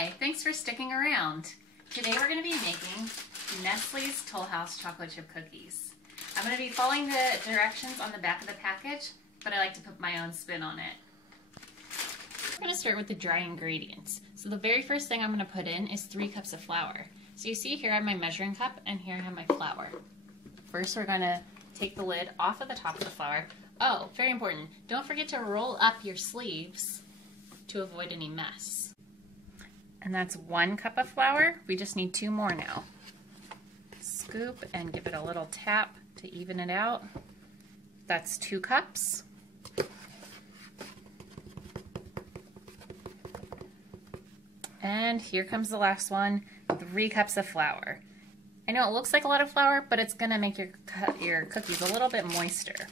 Hi, thanks for sticking around. Today we're going to be making Nestle's Toll House chocolate chip cookies. I'm going to be following the directions on the back of the package, but I like to put my own spin on it. We're going to start with the dry ingredients. So the very first thing I'm going to put in is 3 cups of flour. So you see here I have my measuring cup and here I have my flour. First we're going to take the lid off of the top of the flour. Oh, very important, don't forget to roll up your sleeves to avoid any mess. And that's 1 cup of flour. We just need 2 more now. Scoop and give it a little tap to even it out. That's 2 cups. And here comes the last one, 3 cups of flour. I know it looks like a lot of flour, but it's gonna make your cookies a little bit moister.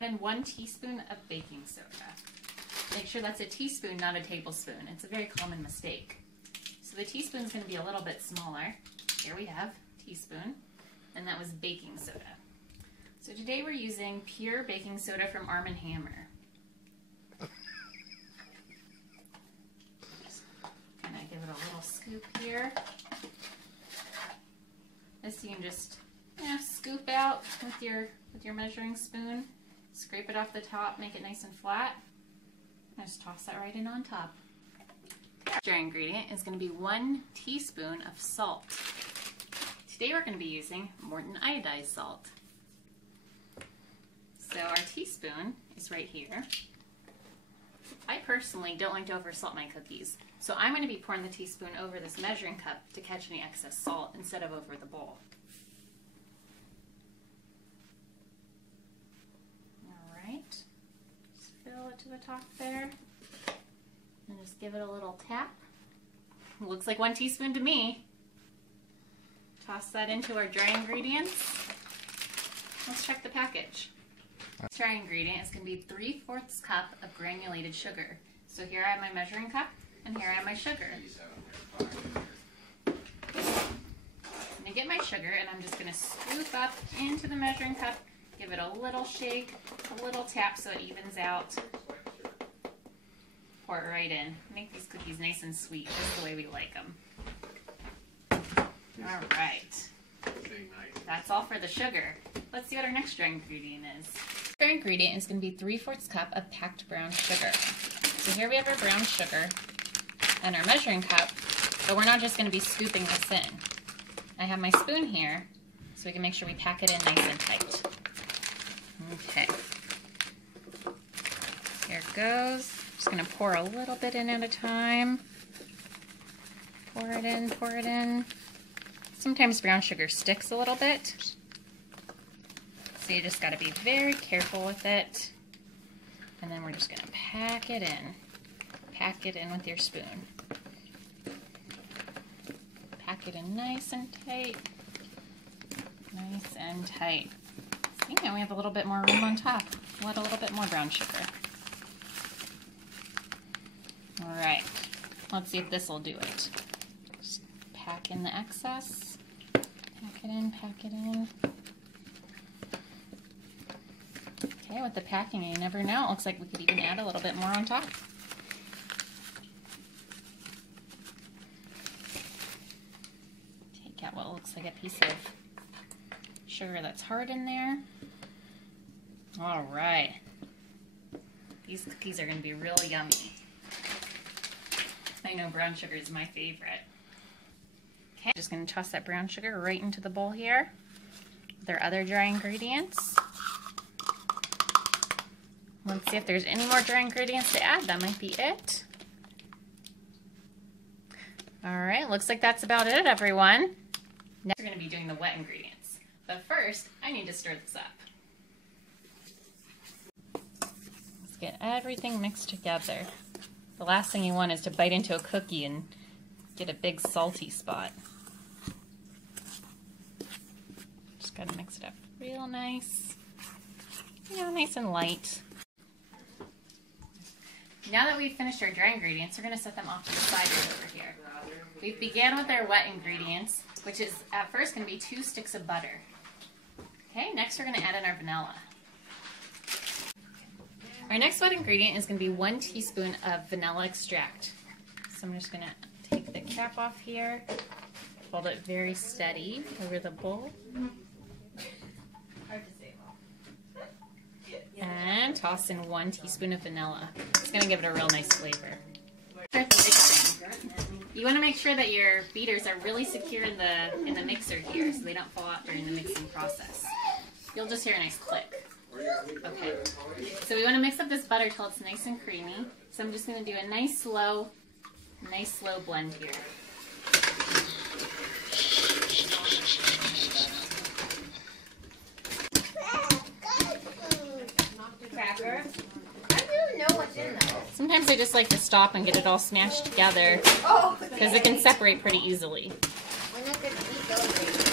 And 1 teaspoon of baking soda. Make sure that's a teaspoon, not a tablespoon. It's a very common mistake. So the teaspoon's going to be a little bit smaller. Here we have teaspoon, and that was baking soda. So today we're using pure baking soda from Arm & Hammer. Just kind of give it a little scoop here. This you can just scoop out with your measuring spoon. Scrape it off the top, make it nice and flat. And just toss that right in on top. Dry ingredient is going to be 1 teaspoon of salt. Today we're going to be using Morton iodized salt. So our teaspoon is right here. I personally don't like to oversalt my cookies, so I'm going to be pouring the teaspoon over this measuring cup to catch any excess salt instead of over the bowl. Alright. Fill it to the top there, and just give it a little tap. Looks like 1 teaspoon to me. Toss that into our dry ingredients. Let's check the package. This dry ingredient is going to be 3/4 cup of granulated sugar. So here I have my measuring cup, and here I have my sugar. I'm going to get my sugar, and I'm just going to scoop up into the measuring cup. Give it a little shake, a little tap so it evens out. Pour it right in. Make these cookies nice and sweet, just the way we like them. Alright. That's all for the sugar. Let's see what our next dry ingredient is. Our ingredient is going to be 3/4 cup of packed brown sugar. So here we have our brown sugar and our measuring cup, but we're not just going to be scooping this in. I have my spoon here so we can make sure we pack it in nice and tight. Okay, here it goes. Just going to pour a little bit in at a time. Pour it in, pour it in. Sometimes brown sugar sticks a little bit, so you just got to be very careful with it. And then we're just going to pack it in. Pack it in with your spoon. Pack it in nice and tight. Nice and tight. See, now we have a little bit more room on top. We'll add a little bit more brown sugar. Alright, let's see if this will do it. Just pack in the excess. Pack it in, pack it in. Okay, with the packing, you never know. It looks like we could even add a little bit more on top. Take out what looks like a piece of sugar that's hard in there. Alright. These cookies are going to be real yummy. I know brown sugar is my favorite. Okay, just going to toss that brown sugar right into the bowl here with our other dry ingredients. Let's see if there's any more dry ingredients to add. That might be it. Alright, looks like that's about it, everyone. Next we're going to be doing the wet ingredients. But first, I need to stir this up. Let's get everything mixed together. The last thing you want is to bite into a cookie and get a big salty spot. Just gotta mix it up real nice. Nice and light. Now that we've finished our dry ingredients, we're going to set them off to the side over here. We began with our wet ingredients, which is at first going to be 2 sticks of butter. Okay, next we're going to add in our vanilla. Our next wet ingredient is going to be 1 teaspoon of vanilla extract. So I'm just going to take cap off here. Hold it very steady over the bowl. And toss in 1 teaspoon of vanilla. It's going to give it a real nice flavor. Start the mixing. You want to make sure that your beaters are really secure in the mixer here so they don't fall out during the mixing process. You'll just hear a nice click. Okay, so we want to mix up this butter till it's nice and creamy. So I'm just going to do a nice slow blend here. Cracker. I don't really know what's in those. Sometimes I just like to stop and get it all smashed together because it can separate pretty easily. We're not going to eat those.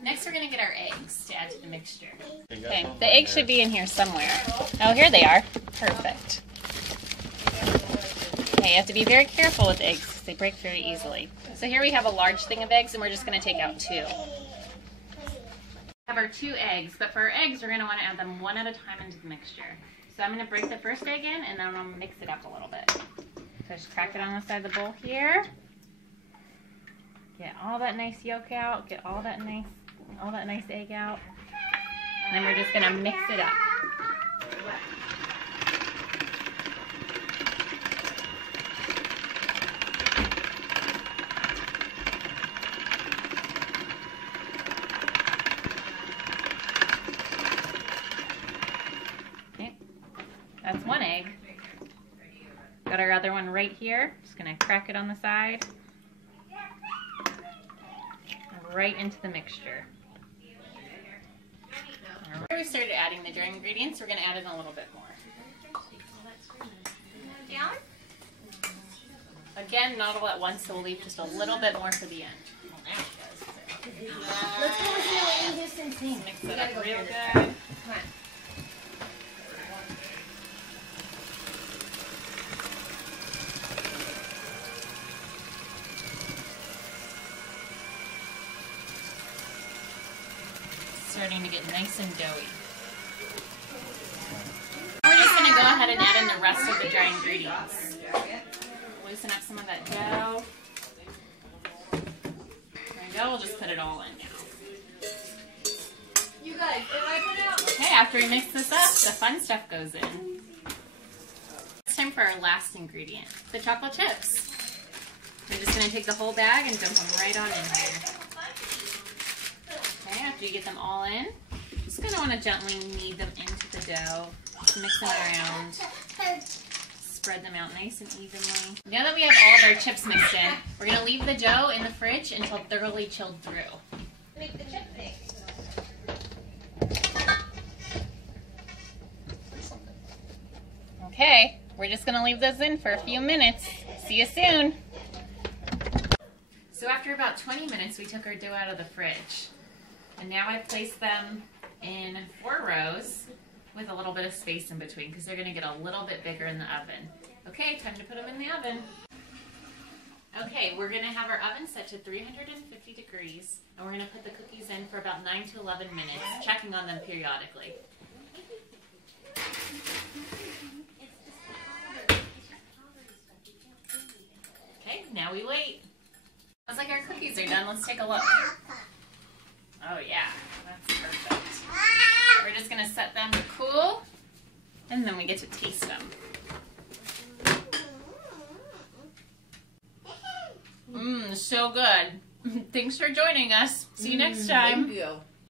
Next we're going to get our eggs to add to the mixture. Okay, the eggs should be in here somewhere. Oh, here they are. Perfect. Okay, you have to be very careful with eggs because they break very easily. So here we have a large thing of eggs and we're just going to take out 2. We have our 2 eggs, but for our eggs we're going to want to add them one at a time into the mixture. So I'm going to break the first egg in and then I'm going to mix it up a little bit. So just crack it on the side of the bowl here. Get all that nice yolk out, get all that nice egg out. And then we're just going to mix it up. Okay, that's 1 egg. Got our other one right here. Just going to crack it on the side. Right into the mixture. After we started adding the dry ingredients, we're going to add in a little bit more. Down? Again, not all at once, so we'll leave just a little bit more for the end. Let's go with Sheila and do some Mix it up real good. Come on. Starting to get nice and doughy. We're just going to go ahead and add in the rest of the dry ingredients. Loosen up some of that dough. There we go, we'll just put it all in now. You guys, if I put it out. Okay, after we mix this up, the fun stuff goes in. It's time for our last ingredient, the chocolate chips. We're just going to take the whole bag and dump them right on in here. Okay, after you get them all in, just going to want to gently knead them into the dough. Just mix them around. Spread them out nice and evenly. Now that we have all of our chips mixed in, we're going to leave the dough in the fridge until thoroughly chilled through. Make the chip thing. Okay, we're just going to leave those in for a few minutes. See you soon. So after about 20 minutes, we took our dough out of the fridge. And now I've placed them in 4 rows with a little bit of space in between because they're going to get a little bit bigger in the oven. Okay, time to put them in the oven. Okay, we're going to have our oven set to 350 degrees and we're going to put the cookies in for about 9 to 11 minutes, checking on them periodically. Okay, now we wait. Looks like our cookies are done. Let's take a look. Oh yeah, that's perfect. We're just going to set them to cool, and then we get to taste them. Mmm, so good. Thanks for joining us. See you next time. Thank you.